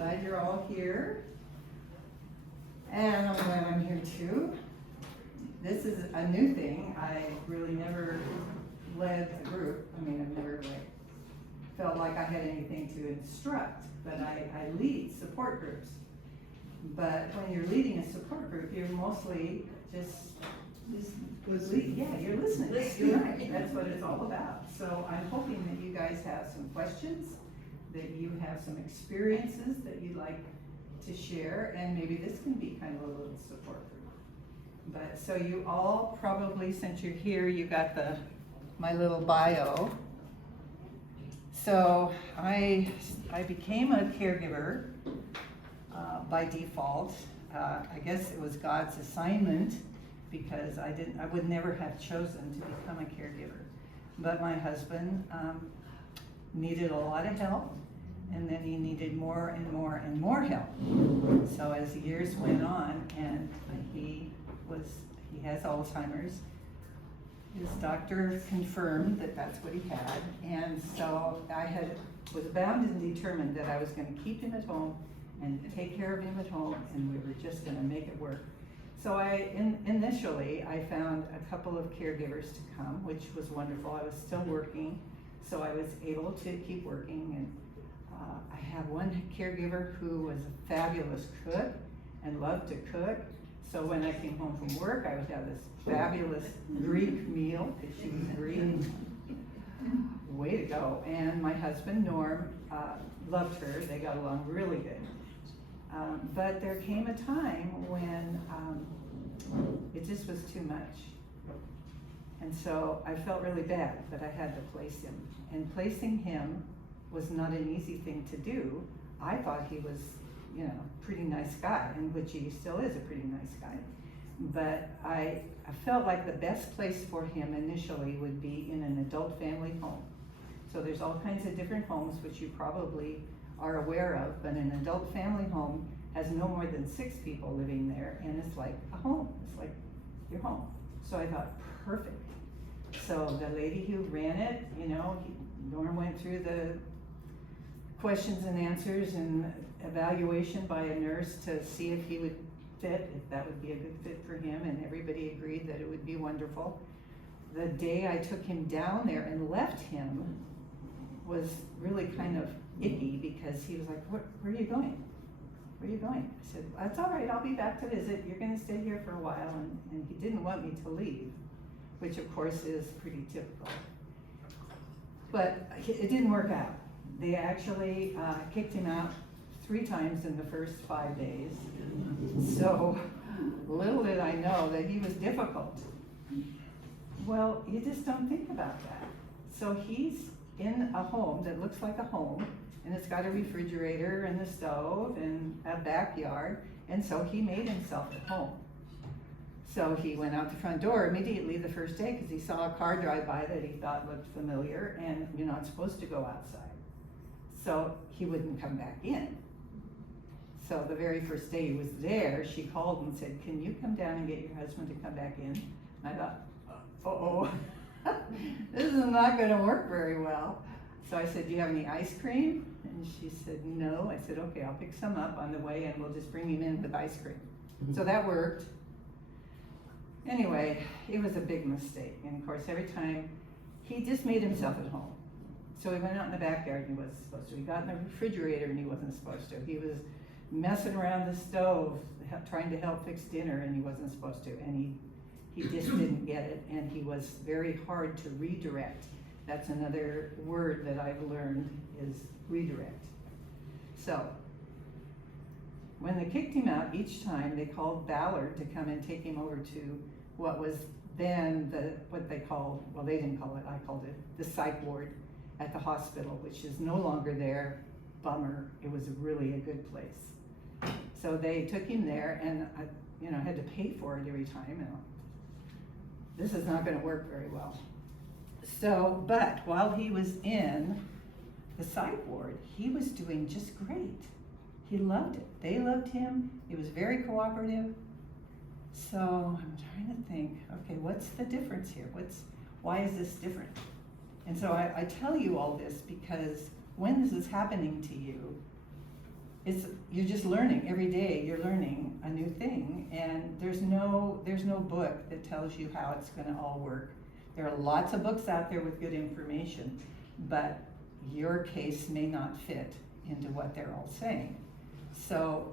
glad you're all here. And I'm glad I'm here too. This is a new thing. I really never led a group. I mean, I've never felt like I had anything to instruct, but I lead support groups. But when you're leading a support group, you're mostly just you're listening. You're right. That's what it's all about. So I'm hoping that you guys have some questions, that you have some experiences that you'd like to share, and maybe this can be kind of a little support group. But so you all probably, since you're here, you got my little bio. So I became a caregiver by default. I guess it was God's assignment, because I would never have chosen to become a caregiver. But my husband needed a lot of help, and then he needed more and more and more help. So as the years went on, and he has Alzheimer's, his doctor confirmed that that's what he had, and so I was bound and determined that I was going to keep him at home and take care of him at home, and we were just going to make it work. So initially I found a couple of caregivers to come, which was wonderful. I was still working, so I was able to keep working. And I have one caregiver who was a fabulous cook and loved to cook. So when I came home from work, I would have this fabulous Greek meal, because she was Greek. Way to go. And my husband, Norm, loved her. They got along really good. But there came a time when it just was too much. And so I felt really bad that I had to place him. And placing him was not an easy thing to do. I thought he was, a pretty nice guy, and which he still is a pretty nice guy. But I felt like the best place for him initially would be in an adult family home. So there's all kinds of different homes, which you probably are aware of, but an adult family home has no more than 6 people living there, and it's like a home. It's like your home. So I thought, perfect. So the lady who ran it, Norm went through the questions and answers and evaluation by a nurse to see if he would fit, if that would be a good fit for him, and everybody agreed that it would be wonderful. The day I took him down there and left him was really kind of icky, because he was like, where are you going? Where are you going? I said, that's all right, I'll be back to visit. You're going to stay here for a while. And he didn't want me to leave, which of course is pretty typical. But it didn't work out. They actually kicked him out 3 times in the first 5 days. So little did I know that he was difficult. Well, you just don't think about that. So he's in a home that looks like a home, and it's got a refrigerator and a stove and a backyard, and so he made himself at home. So he went out the front door immediately the first day, because he saw a car drive by that he thought looked familiar, and you're not supposed to go outside. So he wouldn't come back in. So the very first day he was there, she called and said, can you come down and get your husband to come back in? And I thought, uh-oh, this is not going to work very well. So I said, do you have any ice cream? And she said, no. I said, okay, I'll pick some up on the way, and we'll just bring him in with ice cream. So that worked. Anyway, it was a big mistake. And of course, every time he just made himself at home. So he went out in the backyard and he wasn't supposed to. He got in the refrigerator and he wasn't supposed to. He was messing around the stove, trying to help fix dinner, and he wasn't supposed to. And he just didn't get it. And he was very hard to redirect. That's another word that I've learned, is redirect. So when they kicked him out, each time they called Ballard to come and take him over to what was then what they called, well, they didn't call it, I called it the psych ward at the hospital, which is no longer there. Bummer. It was really a good place. So they took him there, and I had to pay for it every time. This is not going to work very well. So, but while he was in the psych ward, he was doing just great. He loved it. They loved him. He was very cooperative. So I'm trying to think, okay, what's the difference here? Why is this different? And so I tell you all this because when this is happening to you, you're just learning, every day you're learning a new thing, and there's no book that tells you how it's gonna all work. There are lots of books out there with good information, but your case may not fit into what they're all saying. So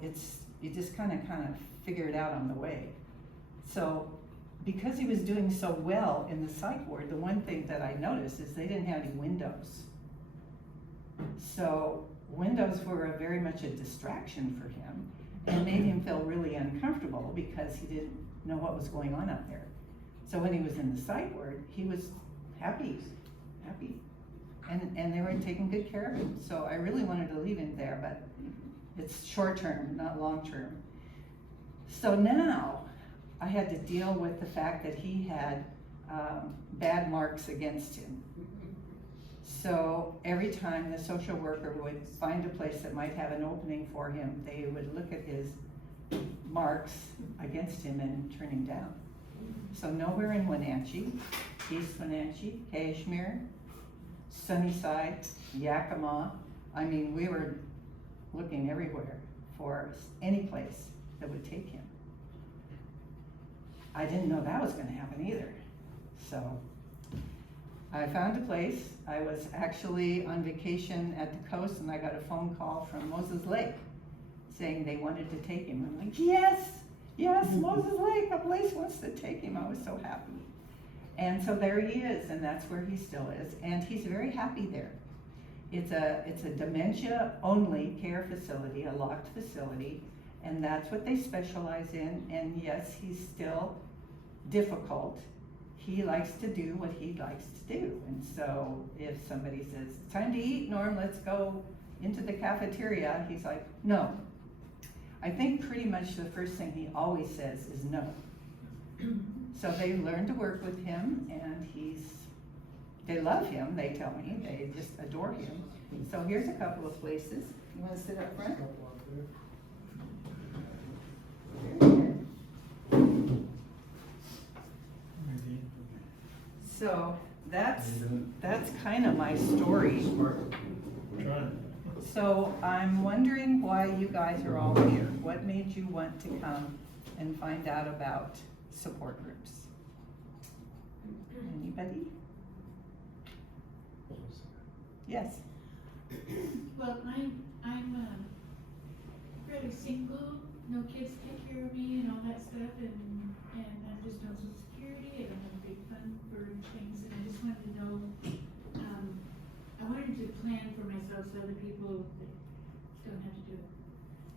you just kind of figure it out on the way. So because he was doing so well in the psych ward, the one thing that I noticed is they didn't have any windows. So windows were very much a distraction for him and made him feel really uncomfortable because he didn't know what was going on out there. So when he was in the psych ward, he was happy. And they were taking good care of him. So I really wanted to leave him there, but it's short term, not long term. So now I had to deal with the fact that he had bad marks against him. So every time the social worker would find a place that might have an opening for him, they would look at his marks against him and turn him down. So nowhere in Wenatchee, East Wenatchee, Cashmere, Sunnyside, Yakima. I mean, we were looking everywhere for any place that would take him. I didn't know that was gonna happen either. So I found a place. I was actually on vacation at the coast and I got a phone call from Moses Lake saying they wanted to take him. I'm like, yes, Moses Lake, a place wants to take him. I was so happy. And so there he is, and that's where he still is, and he's very happy there. It's a dementia-only care facility, a locked facility, and that's what they specialize in, and yes, he's still difficult. He likes to do what he likes to do, and so if somebody says, it's time to eat, Norm, let's go into the cafeteria, he's like, no. I think pretty much the first thing he always says is no. So they learn to work with him, and they love him, they tell me, they just adore him. So here's a couple of places. You wanna sit up front? So that's kind of my story. So I'm wondering why you guys are all here. What made you want to come and find out about support groups? Anybody? Yes. Well, I'm fairly single, no kids take care of me and all that stuff, and I'm just on Social Security, I don't have a big fund for things, and I just wanted to know, I wanted to plan for myself so other people don't have to do it.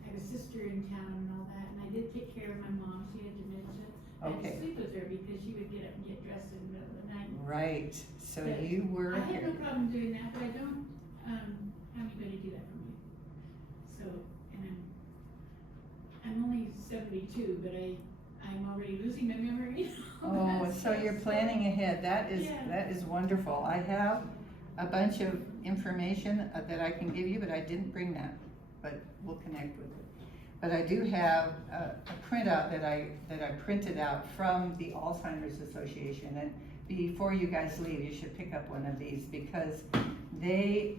I have a sister in town and all that, and I did take care of my mom, she had dementia. I had Okay. to sleep with her because she would get up and get dressed in the middle of the night. Right. So But you were I had here. no problem doing that, but I don't, have anybody do that for me. So, and I'm only 72, but I'm already losing my memory. Oh, so you're planning ahead. That is wonderful. I have a bunch of information that I can give you, but I didn't bring that, but we'll connect with it. But I do have a printout that I printed out from the Alzheimer's Association, and before you guys leave, you should pick up one of these because they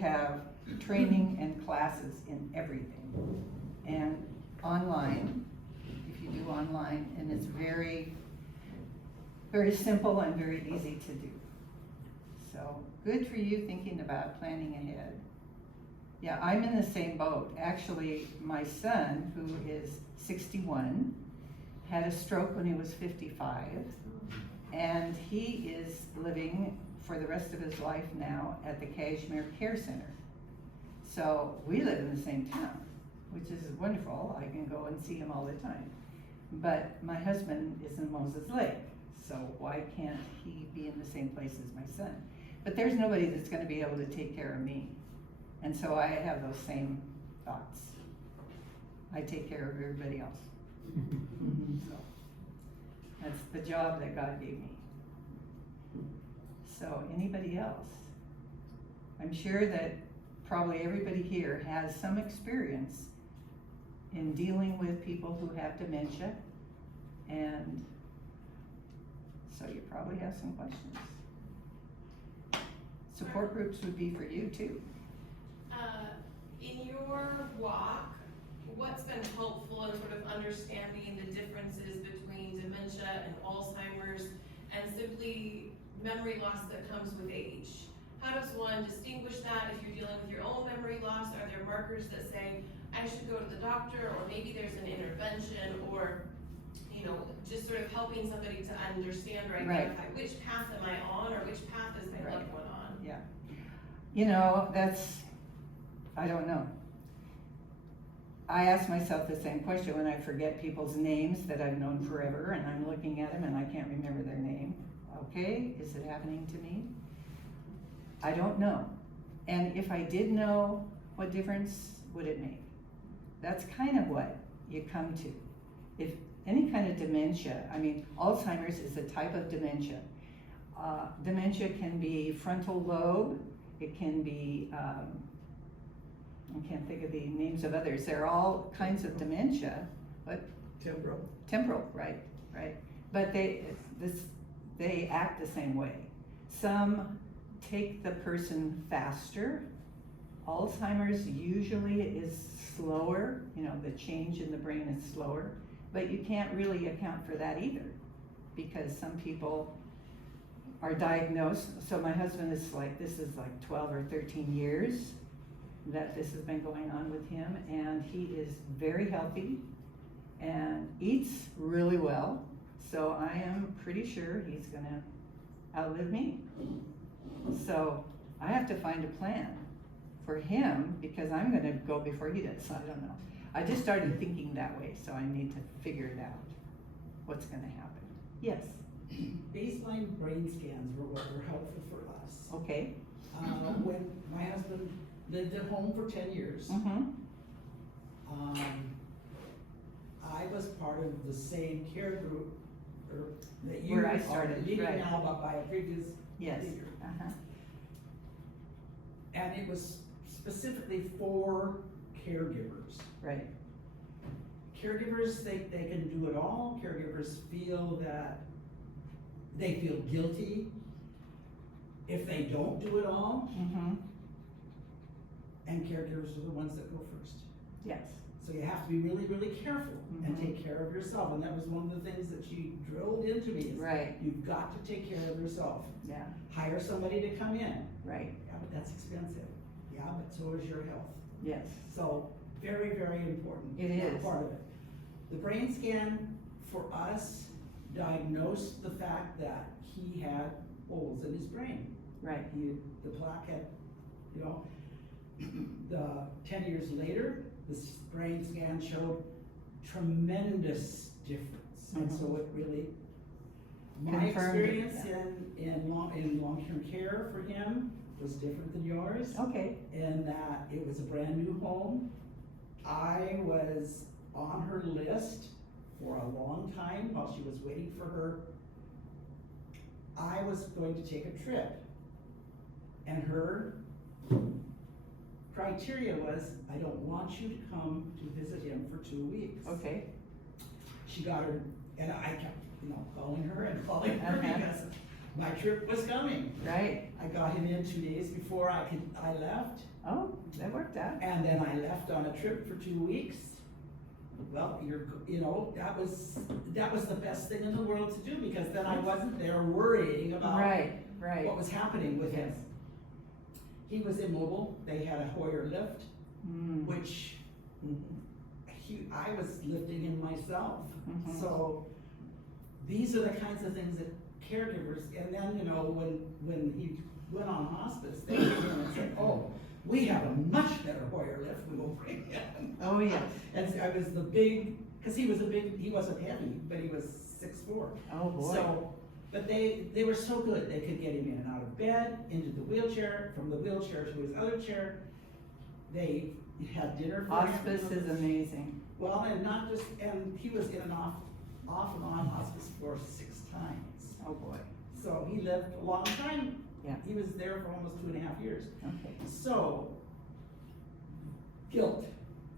have training and classes in everything, and online, if you do online, and it's very, very simple and very easy to do. So good for you thinking about planning ahead. Yeah, I'm in the same boat. Actually, my son, who is 61, had a stroke when he was 55, and he is living for the rest of his life now at the Cashmere Care Center. So we live in the same town, which is wonderful. I can go and see him all the time. But my husband is in Moses Lake, so why can't he be in the same place as my son? But there's nobody that's gonna be able to take care of me. And so I have those same thoughts. I take care of everybody else. So that's the job that God gave me. So anybody else? I'm sure that probably everybody here has some experience in dealing with people who have dementia, and so you probably have some questions. Support groups would be for you too. In your walk, what's been helpful in sort of understanding the differences between dementia and Alzheimer's and simply memory loss that comes with age? How does one distinguish that if you're dealing with your own memory loss? Are there markers that say, I should go to the doctor, or maybe there's an intervention, or, you know, just sort of helping somebody to understand or identify which path am I on, or which path is my loved one on? Yeah. You know, I don't know. I ask myself the same question when I forget people's names that I've known forever, and I'm looking at them and I can't remember their name. Okay, is it happening to me? I don't know. And if I did know, what difference would it make? That's kind of what you come to. If any kind of dementia, I mean, Alzheimer's is a type of dementia. Dementia can be frontal lobe, it can be, I can't think of the names of others. There are all kinds of dementia, but temporal, right. But they act the same way. Some take the person faster. Alzheimer's usually is slower, you know, the change in the brain is slower, but you can't really account for that either, because some people are diagnosed. So my husband is this is like 12 or 13 years that this has been going on with him, and he is very healthy and eats really well, so I am pretty sure he's gonna outlive me. So I have to find a plan for him, because I'm gonna go before he does. I don't know. I just started thinking that way, so I need to figure it out, what's gonna happen. Yes, Baseline brain scans were helpful for us. okay. When my husband lived at home for 10 years, I was part of the same care group that you Where I are started, leading right. now, but by a previous Yes, leader. uh-huh, And it was specifically for caregivers. right, Caregivers, they can do it all. Caregivers feel that they feel guilty if they don't do it all, and caregivers are the ones that go first. yes, So you have to be really, really careful and Mhm. take care of yourself, and that was one of the things that she drilled into me, is right, you've got to take care of yourself. yeah, Hire somebody to come in. right, Yeah, but that's expensive. Yeah, but so is your health. yes, So, very, very important. It that is. part of it. The brain scan for us diagnosed the fact that he had holes in his brain. right, The plaque had, you know, 10 years later, this brain scan showed tremendous difference. And so it really, my Confirmed it, experience in long-term care for him was different than yours, okay, in that it was a brand new home. I was on her list for a long time while she was waiting for her. I was going to take a trip, and her criteria was, I don't want you to come to visit him for 2 weeks. okay, She got her, and I kept, calling her and calling her Uh-huh. because my trip was coming. right, I got him in 2 days before I left, oh, that worked out, and then I left on a trip for 2 weeks. Well, that was the best thing in the world to do, because then I wasn't there worrying about right, right, what was happening with him. Yes. He was immobile. They had a Hoyer lift, Mm, which I was lifting him myself. Mhm. So these are the kinds of things that caregivers, and then, when he went on hospice, they came in and said, oh, we have a much better Hoyer lift, we will bring him. oh, yes, And so I was because he wasn't heavy, but he was 6'4". oh, boy, So, but they were so good, they could get him in and out of bed, into the wheelchair, from the wheelchair to his other chair. They had dinner for him. hospice is amazing, Well, and he was in and off and on hospice for 6 times. oh, boy, So he lived a long time. Yeah. He was there for almost 2.5 years. okay, So, guilt,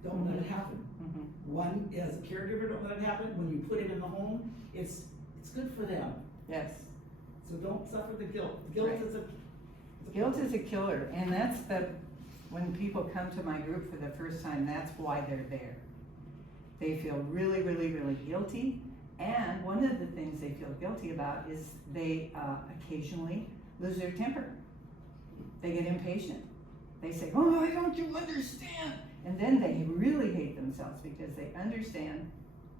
don't let it happen. mhm, One, as a caregiver, don't let it happen. When you put him in the home, it's good for them. yes. So don't suffer the guilt. Guilt Right. is a Guilt is a killer, and that's when people come to my group for the first time, that's why they're there. They feel really, really, really guilty. And one of the things they feel guilty about is they occasionally lose their temper. They get impatient. They say, "Oh, why don't you understand?" And then they really hate themselves because they understand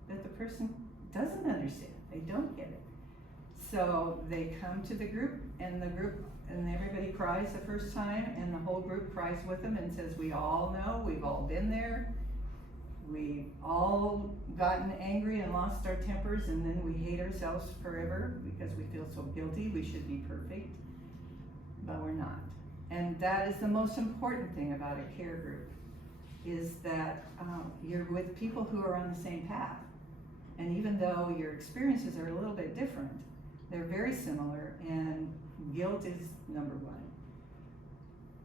that the person doesn't understand. They don't get it. So they come to the group and everybody cries the first time, and the whole group cries with them and says, "We all know, we've all been there. We've all gotten angry and lost our tempers, and then we hate ourselves forever because we feel so guilty. We should be perfect, but we're not." And that is the most important thing about a care group, is that you're with people who are on the same path. And even though your experiences are a little bit different, they're very similar, and guilt is number one.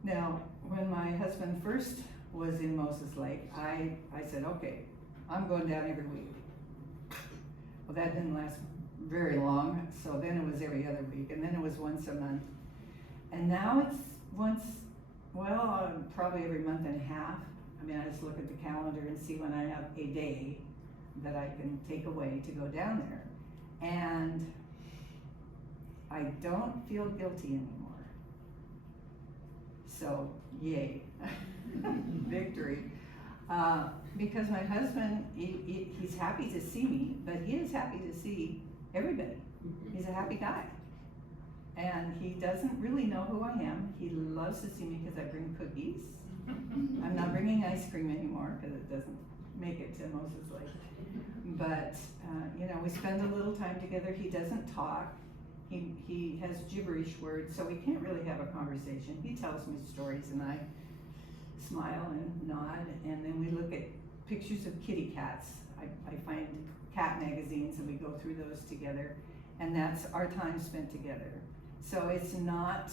Now, when my husband first was in Moses Lake, I said, "Okay, I'm going down every week." Well, that didn't last very long, so then it was every other week, and then it was once a month. And now it's probably every month and a half. I mean, I just look at the calendar and see when I have a day that I can take away to go down there. And I don't feel guilty anymore. So, yay, victory. Because my husband, he's happy to see me, but he is happy to see everybody. He's a happy guy. And he doesn't really know who I am. He loves to see me because I bring cookies. I'm not bringing ice cream anymore because it doesn't make it to Moses Lake. But, we spend a little time together. He doesn't talk. He has gibberish words, so we can't really have a conversation. He tells me stories and I smile and nod, and then we look at pictures of kitty cats. I find cat magazines and we go through those together, and that's our time spent together. So it's not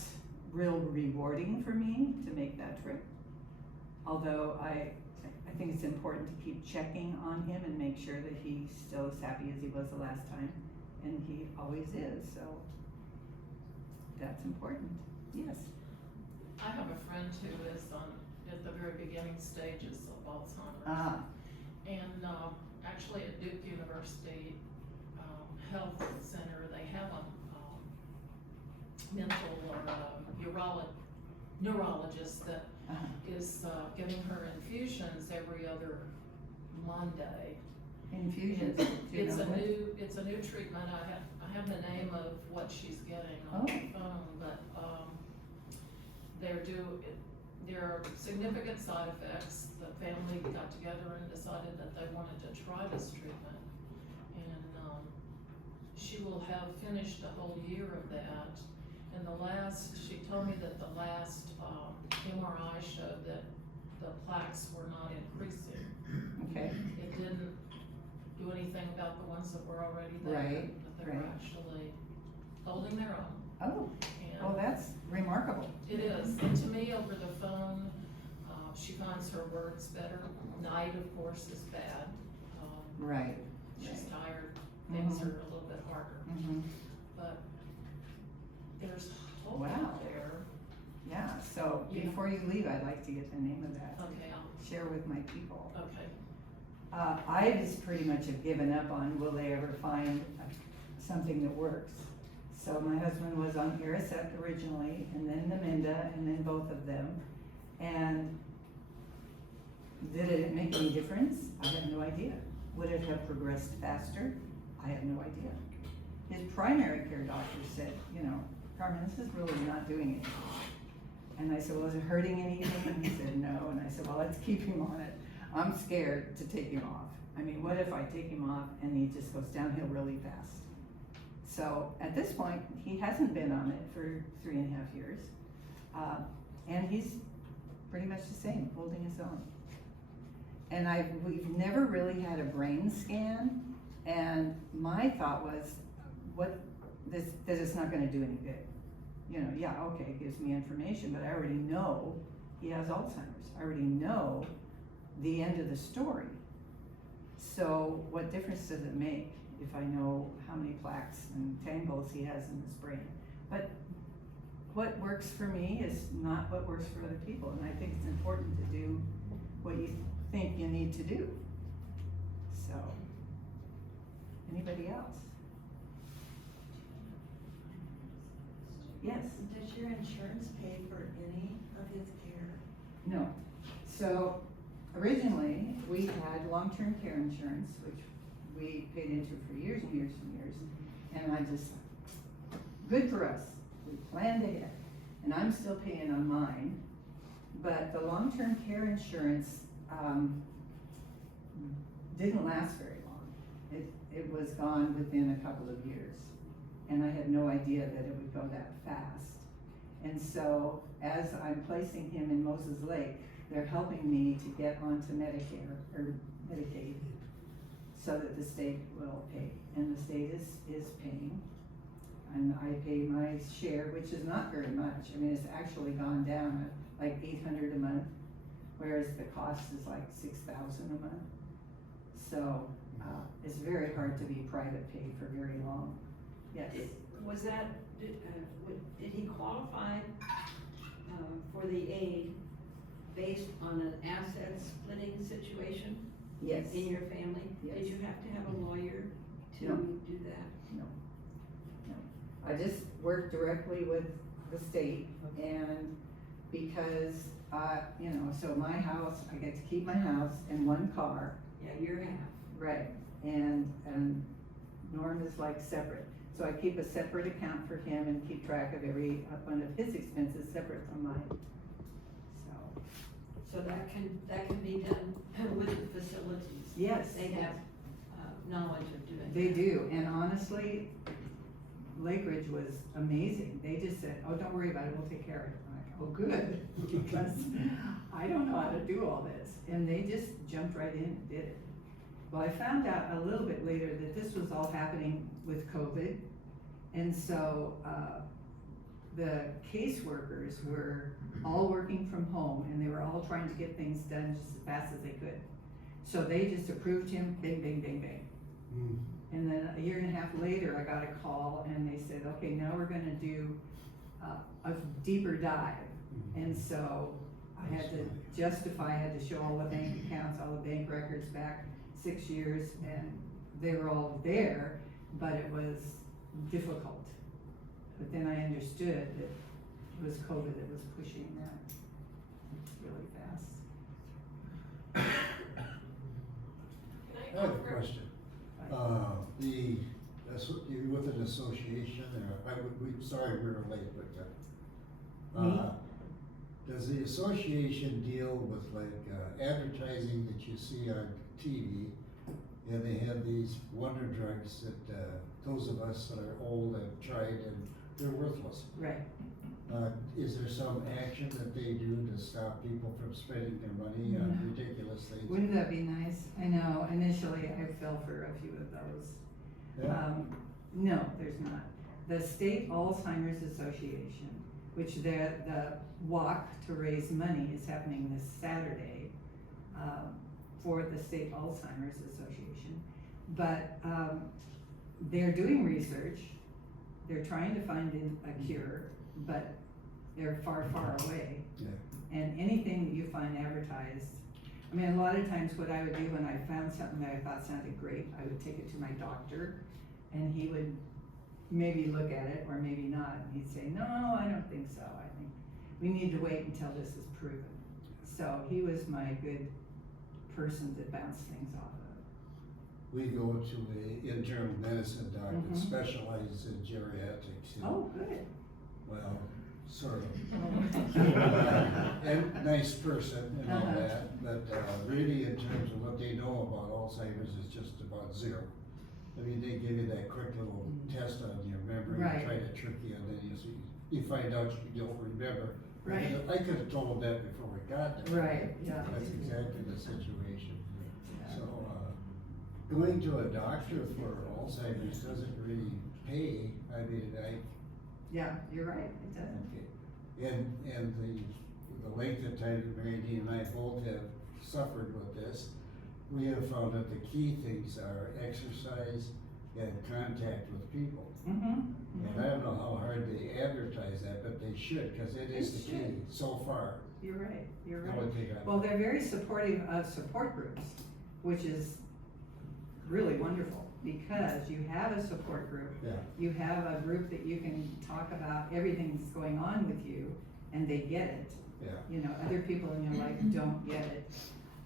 real rewarding for me to make that trip, although I think it's important to keep checking on him and make sure that he's still as happy as he was the last time, and he always is, so that's important. Yes. I have a friend who is at the very beginning stages of Alzheimer's. And actually at Duke University Health Center, they have a mental or neurologist that is giving her infusions every other Monday. Infusions. It's a new treatment. I have the name of what she's getting on the phone, but there are significant side effects. The family got together and decided that they wanted to try this treatment, and she will have finished the whole year of that. And she told me that the last MRI showed that the plaques were not increasing. Okay. It didn't do anything about the ones that were already there. Right, But they're actually holding their own. Oh, And well, that's remarkable. it is. And to me, over the phone, she finds her words better. Night, of course, is bad. Right. She's tired. Things Mhm. are a little bit harder. Mm-hmm. But there's hope Wow. out there. Yeah, so Yeah. before you leave, I'd like to get the name of that. Okay, Share with my people. okay. I just pretty much have given up on will they ever find something that works. So my husband was on Aricept originally, and then Namenda, and then both of them. And did it make any difference? I have no idea. Would it have progressed faster? I have no idea. His primary care doctor said, "Carmen, this is really not doing anything." And I said, "Well, is it hurting anything?" And he said, "No." And I said, "Well, let's keep him on it. I'm scared to take him off. I mean, what if I take him off and he just goes downhill really fast?" So at this point, he hasn't been on it for 3.5 years. And he's pretty much the same, holding his own. And we've never really had a brain scan. And my thought was, that it's not gonna do any good. Yeah, okay, it gives me information, but I already know he has Alzheimer's. I already know the end of the story. So what difference does it make if I know how many plaques and tangles he has in his brain? But what works for me is not what works for other people, and I think it's important to do what you think you need to do. So, anybody else? Yes? Does your insurance pay for any of his care? No. So originally, we had long-term care insurance, which we paid into for years and years and years. And I just, good for us, we planned ahead. And I'm still paying on mine. But the long-term care insurance, didn't last very long. It was gone within a couple of years. And I had no idea that it would go that fast. And so as I'm placing him in Moses Lake, they're helping me to get onto Medicare or Medicaid so that the state will pay. And the state is paying. And I pay my share, which is not very much. I mean, it's actually gone down at like $800 a month, whereas the cost is like $6,000 a month. So it's very hard to be private paid for very long. Yes. Was that, did he qualify for the aid based on an asset splitting situation Yes. in your family? Yes. Did you have to have a lawyer to No. do that? I just work directly with the state, and because, you know, so my house, I get to keep my house and one car, Yeah, your half. right, and Norm is like separate. So I keep a separate account for him and keep track of every one of his expenses separate from mine. So, So that can be done with the facilities. yes, They have knowledge of doing that. they do, and honestly, Lake Ridge was amazing. They just said, oh, don't worry about it, we'll take care of it. I'm like, oh, good, because I don't know how to do all this. And they just jumped right in and did it. Well, I found out a little bit later that this was all happening with COVID. And so, the caseworkers were all working from home, and they were all trying to get things done just as fast as they could. So they just approved him, bang, bang, bang, bang. And then a year and a half later, I got a call and they said, okay, now we're gonna do a deeper dive. And so I had to justify, I had to show all the bank accounts, all the bank records back 6 years, and they were all there, but it was difficult. But then I understood that it was COVID that was pushing that really fast. Can I have a offer- question. You're with an association, or sorry we were late, but, does the association deal with like, advertising that you see on TV? And they have these wonder drugs that, those of us that are old have tried and they're worthless. Right. Is there some action that they do to stop people from spending their money on ridiculous things? Wouldn't that be nice? I know, initially I fell for a few of those. Yeah. No, there's not. The State Alzheimer's Association, which the walk to raise money is happening this Saturday, for the State Alzheimer's Association. But, they're doing research, they're trying to find a cure, but they're far, far away. Yeah. And anything that you find advertised, I mean, a lot of times what I would do when I found something that I thought sounded great, I would take it to my doctor, and he would maybe look at it or maybe not, and he'd say, no, I don't think so. I think we need to wait until this is proven. So he was my good person to bounce things off of. We go to a internal medicine doc that Mhm. specializes in geriatrics. you know. Oh, good. Well, sort of. Oh. And nice person and all Uh-huh. that, but really in terms of what they know about Alzheimer's is just about zero. I mean, they give you that quick little test on your memory, Right. try to trick you, and then you find out you don't remember. Right. I could have told them that before we got there. Right, yeah. That's exactly the situation. Yeah. So, going to a doctor for Alzheimer's doesn't really pay. I mean, Yeah, you're right, it doesn't. okay. And the length of time that Mary Dean and I both have suffered with this, we have found that the key things are exercise, in contact with people. Mm-hmm. And I don't know how hard they advertise that, but they should, cause it is the They key, should. so far. You're right, you're I right. would think Well, they're very supportive of support groups, which is really wonderful, because you have a support group. Yeah. You have a group that you can talk about everything that's going on with you, and they get it. Yeah. You know, other people in your life don't get it,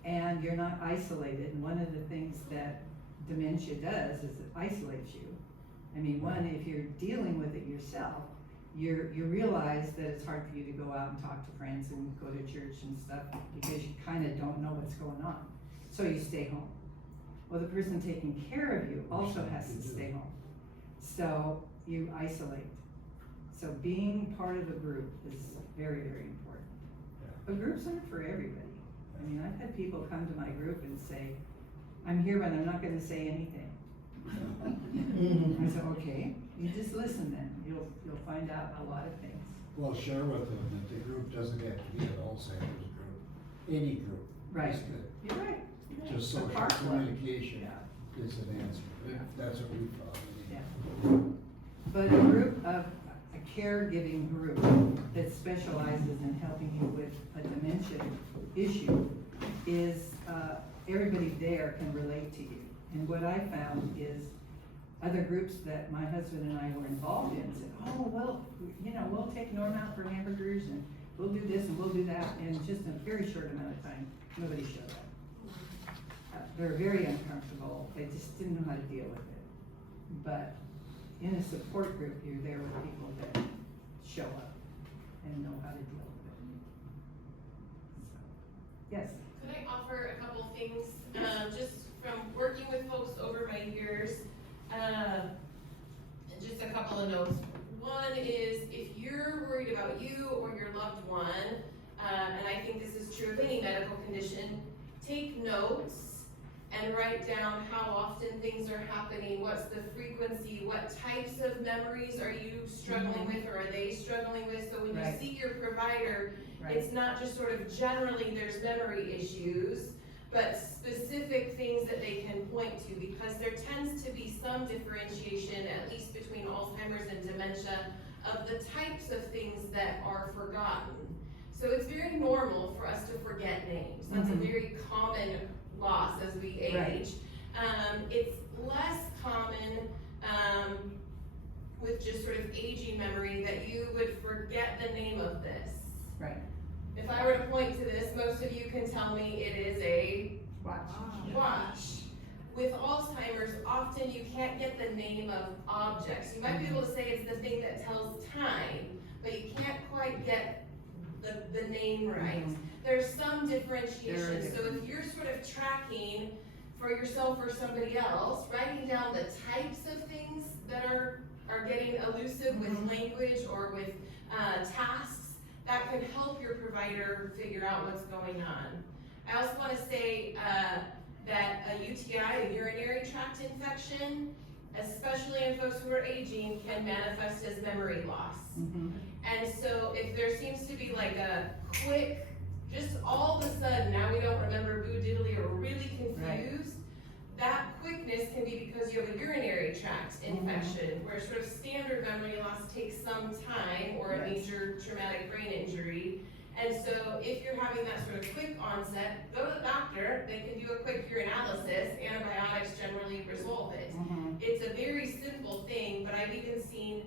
and you're not isolated, and one of the things that dementia does is it isolates you. I mean, one, if you're dealing with it yourself, you realize that it's hard for you to go out and talk to friends and go to church and stuff, because you kinda don't know what's going on, so you stay home. Well, the person taking care of you also has to stay home, so you isolate. So being part of a group is very, very important. But groups aren't for everybody. I mean, I've had people come to my group and say, I'm here, but I'm not gonna say anything. I said, okay, you just listen then, you'll find out a lot of things. Well, share with them that the group doesn't have to be an Alzheimer's group, any group. Right. is good. You're right. You're right. Just The social park club. communication Yeah. is an answer. Yeah. That's what we found. Yeah. But a group of, a caregiving group that specializes in helping you with a dementia issue is, everybody there can relate to you. And what I found is other groups that my husband and I were involved in said, oh, well, you know, we'll take Norm out for hamburgers and we'll do this and we'll do that, and just in a very short amount of time, nobody showed up. They were very uncomfortable, they just didn't know how to deal with it. But in a support group, you're there with people that show up and know how to deal with it. So, yes, Could I offer a couple things, just from working with folks over my years? Just a couple of notes. One is, if you're worried about you or your loved one, and I think this is true of any medical condition, take notes and write down how often things are happening, what's the frequency, what types of memories are you struggling with, or are they struggling with? So when you Right. see your provider, right, it's not just sort of generally there's memory issues, but specific things that they can point to, because there tends to be some differentiation, at least between Alzheimer's and dementia, of the types of things that are forgotten. So it's very normal for us to forget names. That's a Mhm. very common loss as we age. Right. It's less common, with just sort of aging memory that you would forget the name of this. right. If I were to point to this, most of you can tell me it is a watch. With Alzheimer's, often you can't get the name of objects. You might be able to say it's the thing that tells time, but you can't quite get the name right. Mhm. There's some differentiation, Very so if you're sort of tracking for yourself or somebody else, writing down the types of things that are getting elusive with Mhm. language or with tasks, that could help your provider figure out what's going on. I also want to say that a UTI, a urinary tract infection, especially in folks who are aging, can manifest as memory loss. Mhm. And so if there seems to be like a quick, just all of a sudden, now we don't remember boo diddly or we're really confused, that quickness can be because you have a urinary tract infection, where sort of standard memory loss takes some time, or a Yes. major traumatic brain injury. And so if you're having that sort of quick onset, go to the doctor, they can do a quick urinalysis, antibiotics generally resolve it. Mhm. It's a very simple thing, but I've even seen,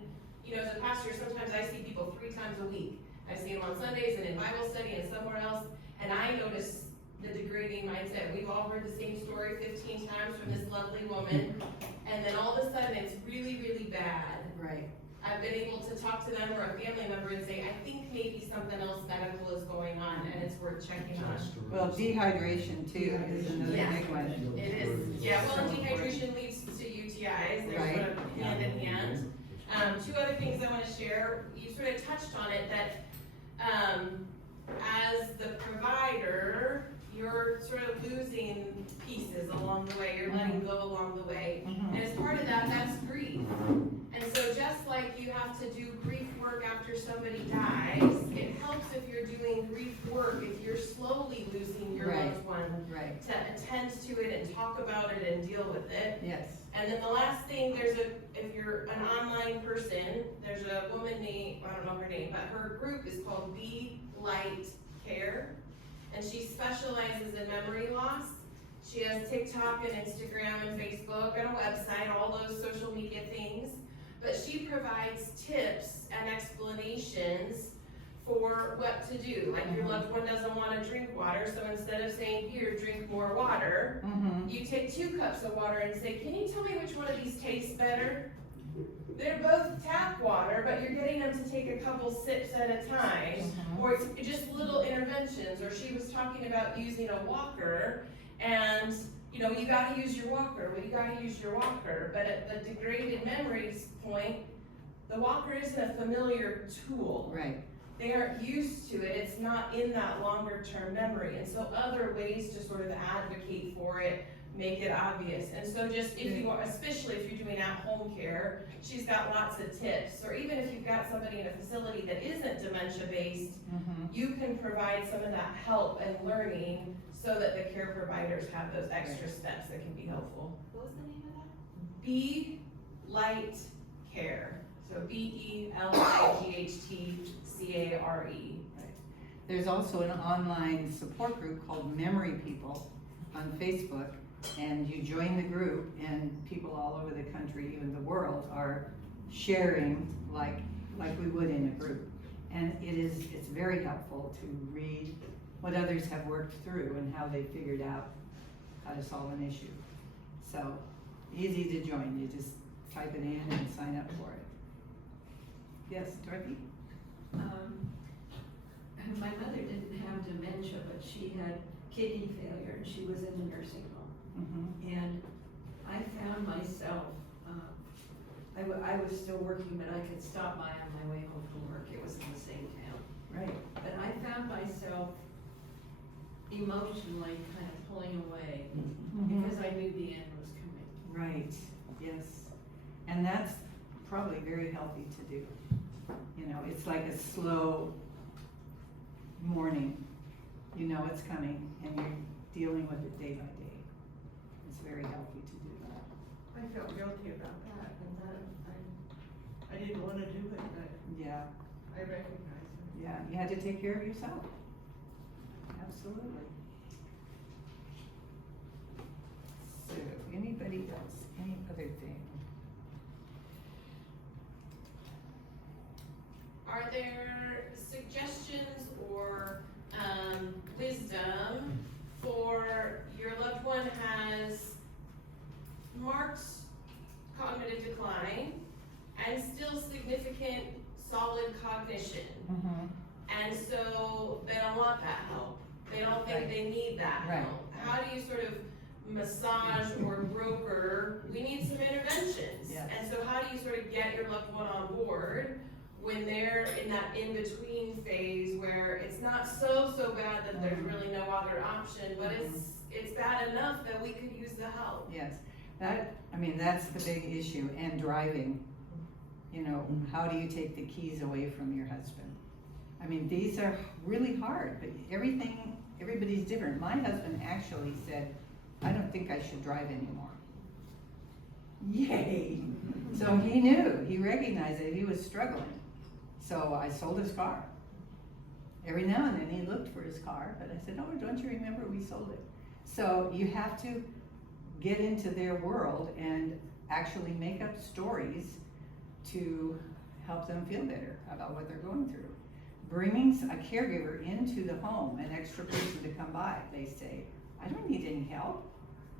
you know, as a pastor, sometimes I see people 3 times a week. I see them on Sundays and in Bible study and somewhere else, and I notice the degrading mindset. We've all heard the same story 15 times from this lovely woman, and then all of a sudden it's really, really bad. Right. I've been able to talk to them or a family member and say, I think maybe something else medical is going on and it's worth checking on. Well, dehydration too is another Yeah. big one. It is, yeah, well, dehydration leads to UTIs, they're Right. sort of hand in hand. 2 other things I wanna share, you sort of touched on it, that, as the provider, you're sort of losing pieces along the way, you're letting go along the way. Mhm. And as part of that, that's grief. And so just like you have to do grief work after somebody dies, it helps if you're doing grief work, if you're slowly losing your Right. loved one. on Right, to attend to it and talk about it and deal with it. yes. And then the last thing, if you're an online person, there's a woman named, I don't know her name, but her group is called Be Light Care. And she specializes in memory loss. She has TikTok and Instagram and Facebook and a website, all those social media things. But she provides tips and explanations for what to do. Like your loved one doesn't want to drink water, so instead of saying, here, drink more water, Mm-hmm, you take 2 cups of water and say, can you tell me which one of these tastes better? They're both tap water, but you're getting them to take a couple sips at a time. Mhm. Or it's just little interventions. Or she was talking about using a walker, and you know, you gotta use your walker. Well, you gotta use your walker. But at the degraded memories point, the walker isn't a familiar tool. right, They aren't used to it, it's not in that longer term memory, and so other ways to sort of advocate for it, make it obvious. And so just if you are, especially if you're doing at-home care, she's got lots of tips. Or even if you've got somebody in a facility that isn't dementia-based, mm-hmm, you can provide some of that help and learning so that the care providers have those extra steps that can be helpful. What was the name of that? Be Light Care, so BELIGHTCARE. There's also an online support group called Memory People on Facebook, and you join the group, and people all over the country, even the world, are sharing like we would in a group. And it's very helpful to read what others have worked through and how they figured out how to solve an issue. So, easy to join, you just type it in and sign up for it. Yes, Dorothy? My mother didn't have dementia, but she had kidney failure, and she was in a nursing home. Mm-hmm. And I found myself, I was still working, but I could stop by on my way home from work. It was in the same town. Right. But I found myself emotionally kind of pulling away Mhm. because I knew the end was coming. Right, yes. And that's probably very healthy to do. You know, it's like a slow morning. You know it's coming and you're dealing with it day by day. It's very healthy to do that. I felt guilty about that, and that I didn't wanna do it, but Yeah, I recognize it. yeah, you had to take care of yourself. Absolutely. So, anybody else, any other thing? Are there suggestions or wisdom for your loved one has marked cognitive decline and still significant solid cognition? Mm-hmm. And so they don't want that help. They don't think Right. they need that Right. help. How do you sort of massage or broker, we need some interventions. Yes. And so how do you sort of get your loved one on board when they're in that in-between phase where it's not so bad that there's really no other option, but it's bad enough that we could use the help? Yes, that's the big issue, and driving. You know, how do you take the keys away from your husband? I mean, these are really hard, but everybody's different. My husband actually said, I don't think I should drive anymore. Yay! So he knew, he recognized that he was struggling. So I sold his car. Every now and then he looked for his car, but I said, oh, don't you remember we sold it? So you have to get into their world and actually make up stories to help them feel better about what they're going through. Bringing a caregiver into the home, an extra person to come by, they say, I don't need any help.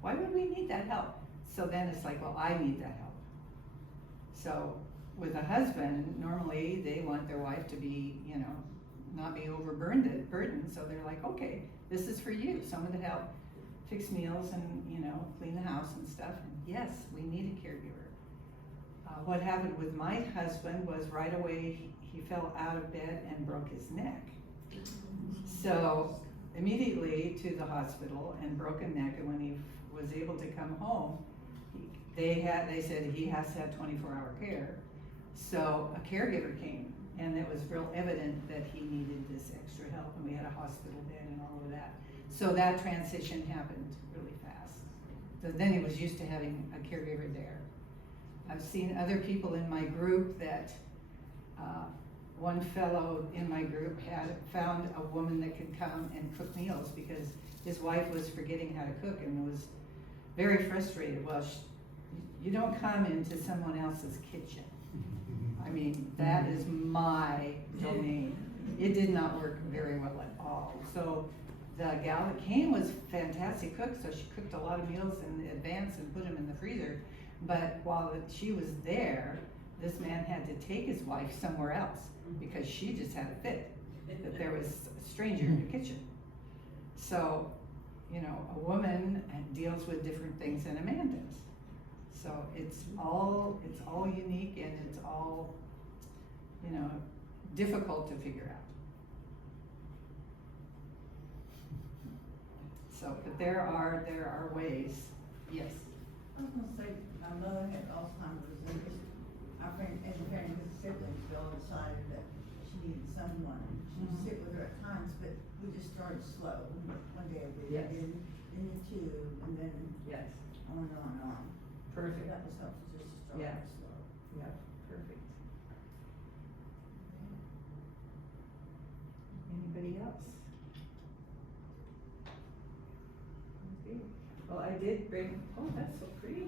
Why would we need that help? So then it's like, well, I need that help. So with a husband, normally they want their wife to be, not be burdened. So they're like, okay, this is for you, someone to help fix meals and, clean the house and stuff. And yes, we need a caregiver. What happened with my husband was right away, he fell out of bed and broke his neck. So immediately to the hospital and broke a neck, and when he was able to come home, they said he has to have 24-hour care. So a caregiver came, and it was real evident that he needed this extra help, and we had a hospital bed and all of that. So that transition happened really fast. So then he was used to having a caregiver there. I've seen other people in my group that, one fellow in my group had found a woman that could come and cook meals because his wife was forgetting how to cook and was very frustrated. Well, you don't come into someone else's kitchen. I mean, that is my domain. It did not work very well at all. So the gal that came was fantastic cook, so she cooked a lot of meals in advance and put them in the freezer. But while she was there, this man had to take his wife somewhere else because she just had a fit that there was a stranger in the kitchen. So, you know, a woman deals with different things than a man does. So it's all unique and it's all, you know, difficult to figure out. So, but there are ways, yes. I was gonna say, my mother had Alzheimer's, and just, our friend, and his siblings all decided that she needed someone. She would sit with her at times, but we just started slow. One day a week, Yes. then you two, and then Yes, on and on and on. perfect, That was helpful, just to start Yeah. slow. yeah, perfect. Anybody else? Okay. Well, I did bring, oh, that's so pretty.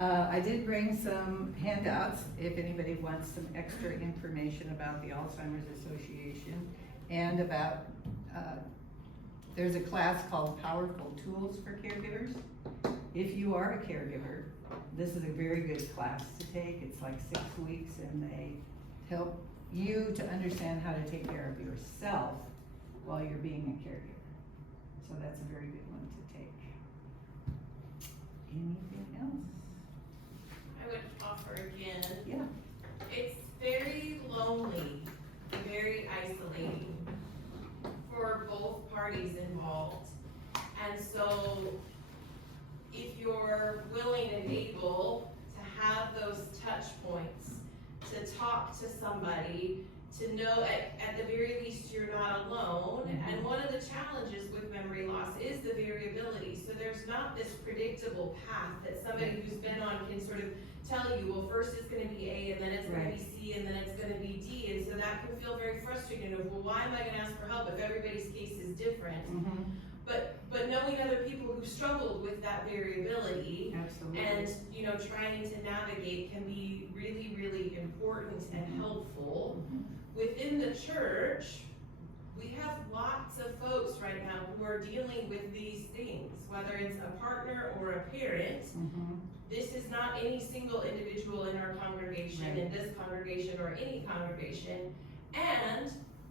I did bring some handouts if anybody wants some extra information about the Alzheimer's Association and about, there's a class called Powerful Tools for Caregivers. If you are a caregiver, this is a very good class to take. It's like 6 weeks and they help you to understand how to take care of yourself while you're being a caregiver. So that's a very good one to take. Anything else? I would offer again, Yeah. it's very lonely, very isolating for both parties involved. And so if you're willing and able to have those touch points, to talk to somebody, to know at the very least you're not alone. And one of the challenges with memory loss is the variability. So there's not this predictable path that somebody who's been on can sort of tell you, well, first it's gonna be A, and then it's gonna be C, and then it's gonna be D. And so that can feel very frustrating of, well, why am I gonna ask for help if everybody's case is different? Mm-hmm. But knowing other people who struggled with that variability Absolutely. and, you know, trying to navigate can be really, really important and helpful. Within the church, we have lots of folks right now who are dealing with these things, whether it's a partner or a parent. Mm-hmm. This is not any single individual in our congregation, Right. in this congregation or any congregation. And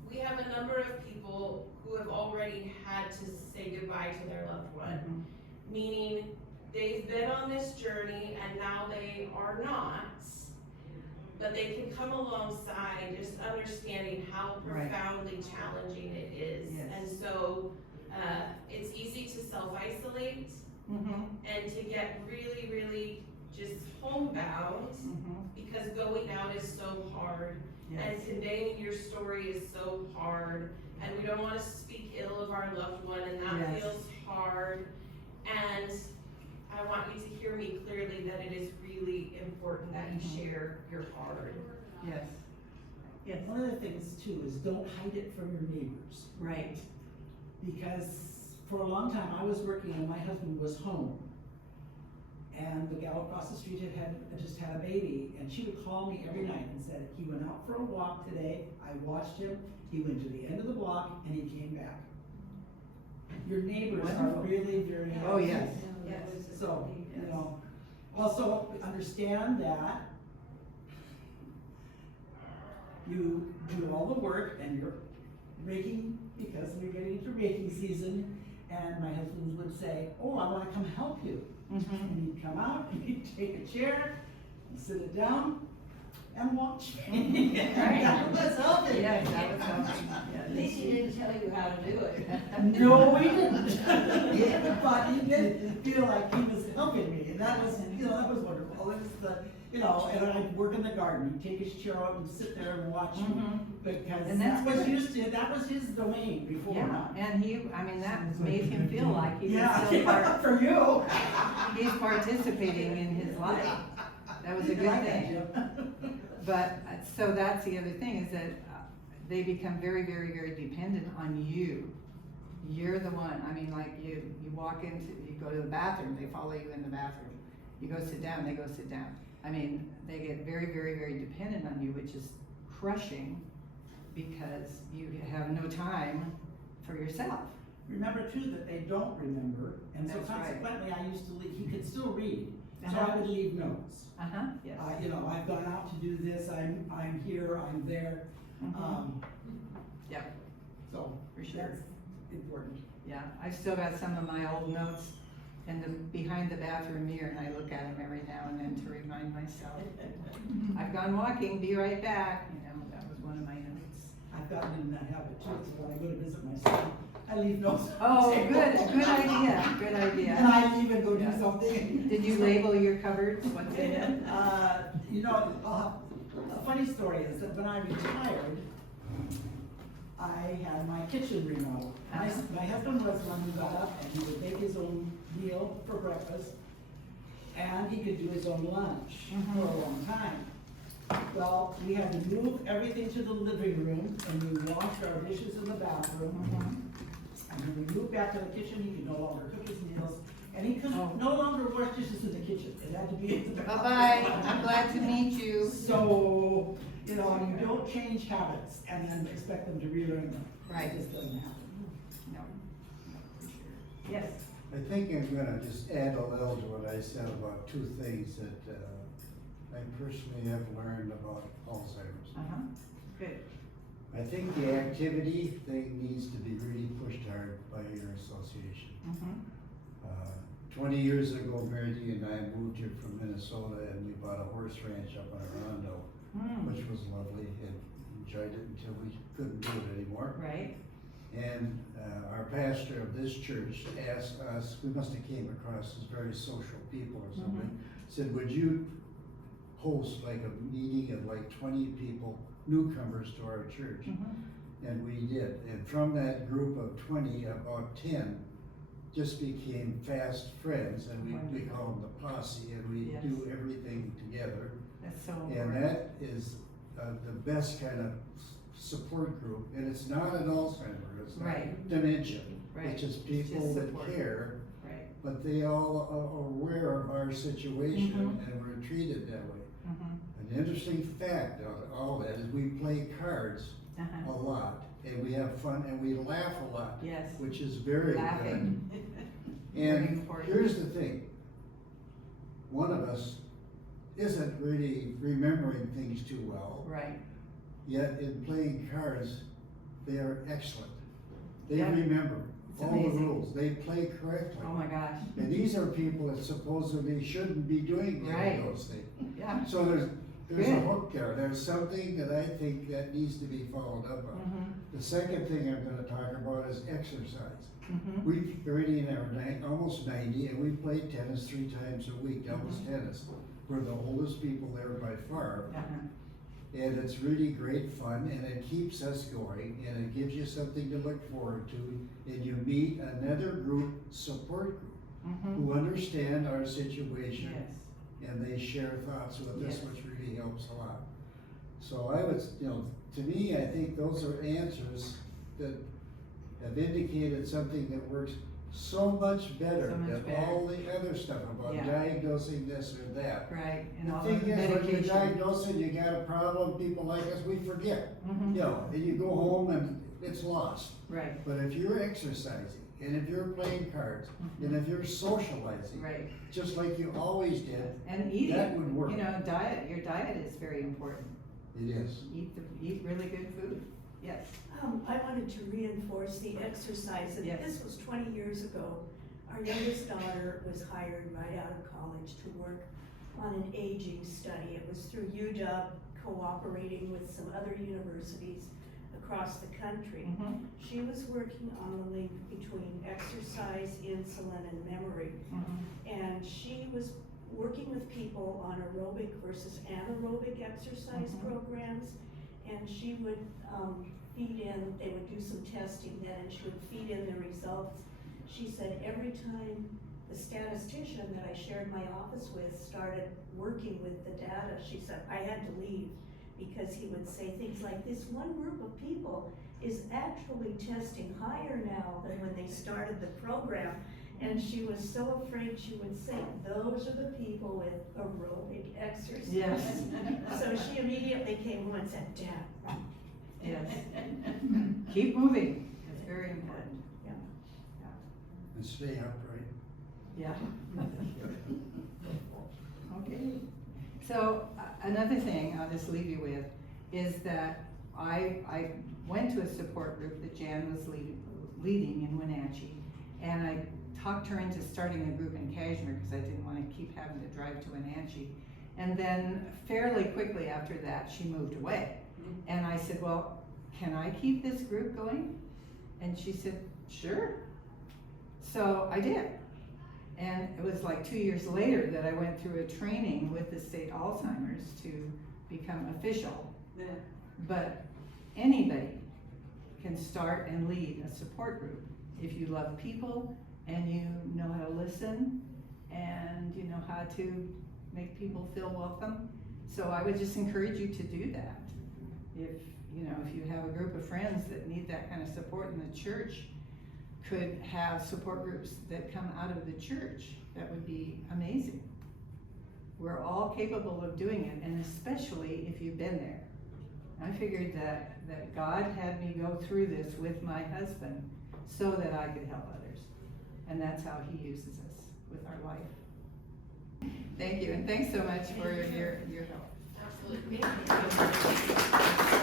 we have a number of people who have already had to say goodbye to their loved one. Meaning they've been on this journey and now they are not, but they can come alongside just understanding how Right. profoundly challenging it is. Yes. And so it's easy to self-isolate Mm-hmm. and to get really, really just homebound Mm-hmm. because going out is so hard. Yes. And conveying your story is so hard, and we don't want to speak ill of our loved one, and that Yes. feels hard. And I want you to hear me clearly that it is really important that you Mhm. share your hard. Yes. Yes. One of the things too is don't hide it from your neighbors. Right. Because for a long time I was working and my husband was home. And the gal across the street had just had a baby, and she would call me every night and said, he went out for a walk today, I watched him, he went to the end of the block and he came back. Your neighbors Wonderful. are really very helpful. Oh, yes. Yes. So, you know, also understand that you do all the work and you're raking, because we're getting into raking season, and my husband would say, oh, I wanna come help you. Mm-hmm. And he'd come out, and he'd take a chair, and sit it down, and watch. That was helping. Yes, that was helping. At least he didn't tell you how to do it. No, he didn't. But he did feel like he was helping me, and that was, you know, that was wonderful. It was you know, and I'd work in the garden, he'd take his chair out and sit there and watch me. Mhm. Because And that's that was good. that was his domain before. Yeah, and that made him feel like he was Yeah, still part, for you. he's participating in his life. That was a good Like that, thing. Jim. But, so that's the other thing, is that they become very, very, very dependent on you. You're the one, I mean, like you walk into, you go to the bathroom, they follow you in the bathroom. You go sit down, they go sit down. I mean, they get very, very, very dependent on you, which is crushing because you have no time for yourself. Remember too that they don't remember, and so That's right. consequently I used to leave, he could still read, so Uh-huh. I would leave notes. Yes. You know, I've gone out to do this, I'm here, I'm there, Mhm. Yep, so for sure. that's important. Yeah, I've still got some of my old notes behind the bathroom mirror, and I look at them every now and then to remind myself. I've gone walking, be right back, you know, that was one of my notes. I've gotten in that habit too, so when I go to visit my son, I leave notes. on the Oh, table. good idea, good And idea. I leave and go do Yeah. something. Did you label your cupboards, what's in it? You know, a funny story is that when I retired, I had my kitchen remodeled. My husband was the one who got up and he would make his own meal for breakfast, and he could do his own lunch for a long time. Well, we had to move everything to the living room, and we washed our dishes in the bathroom. And when we moved back to the kitchen, he could no longer cook his meals, and he could Oh. no longer wash dishes in the kitchen. It had to be in the bathroom. Bye-bye, I'm glad to meet you. So, you know, you don't change habits and then expect them to relearn them. Right. It just doesn't happen. No, for sure. Yes. I think I'm gonna just add a little to what I said about two things that, I personally have learned about Alzheimer's. Good. I think the activity thing needs to be really pushed hard by your association. 20 years ago, Mary Dee and I moved here from Minnesota, and we bought a horse ranch up in Arundel, which was lovely, and enjoyed it until we couldn't do it anymore. Right. And our pastor of this church asked us, we must have came across as very social people or something, said, would you host like a meeting of like 20 people, newcomers to our church? And we did. And from that group of 20, about 10 just became fast friends, and we call them the posse, and we Yes. do everything together. That's so And important. that is the best kind of support group, and it's not an Alzheimer's, it's not Right. dementia. Right. It's just It's people just that support. care, Right. but they all are aware of our situation, Mhm. and we're treated that way. Mhm. An interesting fact of all that is we play cards a Uh-huh. lot, and we have fun, and we laugh a lot, Yes. which is very good. Laughing. Very And important. here's the thing, one of us isn't really remembering things too well, Right. yet in playing cards, they are excellent. They Yeah. remember It's all amazing. the rules, they play correctly. Oh my gosh. And these are people that supposedly shouldn't be doing any Right. of those things. Yeah. So there's a Good. hook there, there's something that I think that needs to be followed up on. The second thing I'm gonna talk about is exercise. We're already in our almost 90, and we play tennis 3 times a week, doubles tennis. We're the oldest people there by far, and it's really great fun, and it keeps us going, and it gives you something to look forward to, and you meet another group, support group, who understand our situation, Yes. and they share thoughts with us, Yes. which really helps a lot. So I would, to me, I think those are answers that have indicated something that works so much better So much than better. all the other stuff about Yeah. diagnosing this or that. Right, and The all the thing is, when you medication. diagnose it, you got a problem, people like us, we forget. Mhm. And you go home and it's lost. Right, But if you're exercising, and if you're playing cards, and if you're socializing, right. just like you always did, And eating, that would work. you know, diet, your diet is very important. It is. Eat really good food, yes. I wanted to reinforce the exercise, and Yes. this was 20 years ago. Our youngest daughter was hired right out of college to work on an aging study. It was through UW cooperating with some other universities across the country. She was working on the link between exercise, insulin, and memory. And she was working with people on aerobic versus anaerobic exercise Mhm. programs. And she would, feed in, they would do some testing then, and she would feed in the results. She said every time the statistician that I shared my office with started working with the data, she said, I had to leave, because he would say things like, this one group of people is actually testing higher now than when they started the program. And she was so afraid she would say, those are the people with aerobic exercise. Yes. So she immediately came home and said, Dad. Yes. Keep moving, it's very important. And stay upright. Yeah. Okay. So, another thing I'll just leave you with is that I went to a support group that Jan was leading in Wenatchee, and I talked her into starting a group in Kashmir because I didn't want to keep having to drive to Wenatchee. And then fairly quickly after that, she moved away. And I said, well, can I keep this group going? And she said, sure. So I did. And it was like 2 years later that I went through a training with the state Alzheimer's to become official. Yeah. But anybody can start and lead a support group if you love people and you know how to listen and you know how to make people feel welcome. So I would just encourage you to do that. If you have a group of friends that need that kind of support in the church, could have support groups that come out of the church, that would be amazing. We're all capable of doing it, and especially if you've been there. I figured that God had me go through this with my husband so that I could help others. And that's how he uses us with our life. Thank you, and thanks so much for your help. Absolutely. Thank you.